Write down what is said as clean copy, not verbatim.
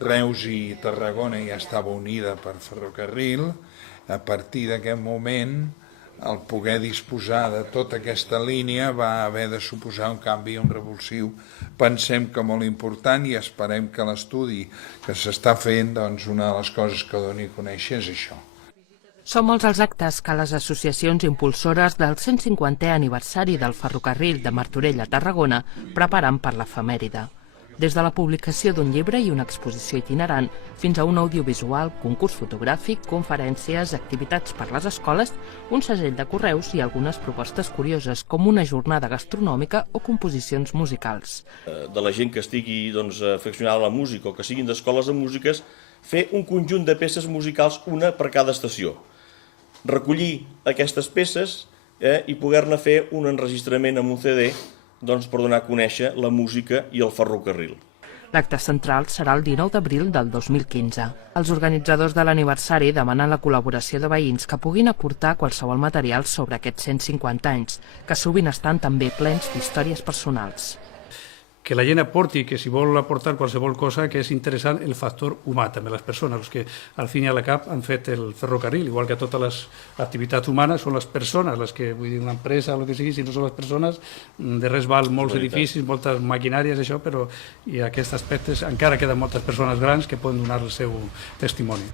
Reus i Tarragona ja estava unida per ferrocarril. A partir d'aquest moment, el poder disposar de tota aquesta línia va haver de suposar un canvi, un revulsiu, pensem que molt important, i esperem que l'estudi que s'està fent, doncs una de les coses que doni a conèixer és això. Són molts els actes que les associacions impulsores del 150è aniversari del ferrocarril de Martorell a Tarragona preparen per l'efemèride. Des de la publicació d'un llibre i una exposició itinerant fins a un audiovisual, concurs fotogràfic, conferències, activitats per les escoles, un segell de correus i algunes propostes curioses com una jornada gastronòmica o composicions musicals. De la gent que estigui afeccionada a la música o que siguin d'escoles de músiques, fer un conjunt de peces musicals, una per cada estació. Recollir aquestes peces i poder-ne fer un enregistrament amb un CD per donar a conèixer la música i el ferrocarril. L'acte central serà el 19 d'abril del 2015. Els organitzadors de l'aniversari demanen la col·laboració de veïns que puguin aportar qualsevol material sobre aquests 150 anys, que sovint estan també plens d'històries personals. Que la gent aporti, que si vol aportar qualsevol cosa, que és interessant el factor humà, també les persones, els que al fin i al cap han fet el ferrocarril, igual que totes les activitats humanes, són les persones, les que, vull dir, una empresa o el que sigui, si no són les persones, de res val molts edificis, moltes maquinàries, això, però i aquests aspectes encara queden moltes persones grans que poden donar el seu testimoni.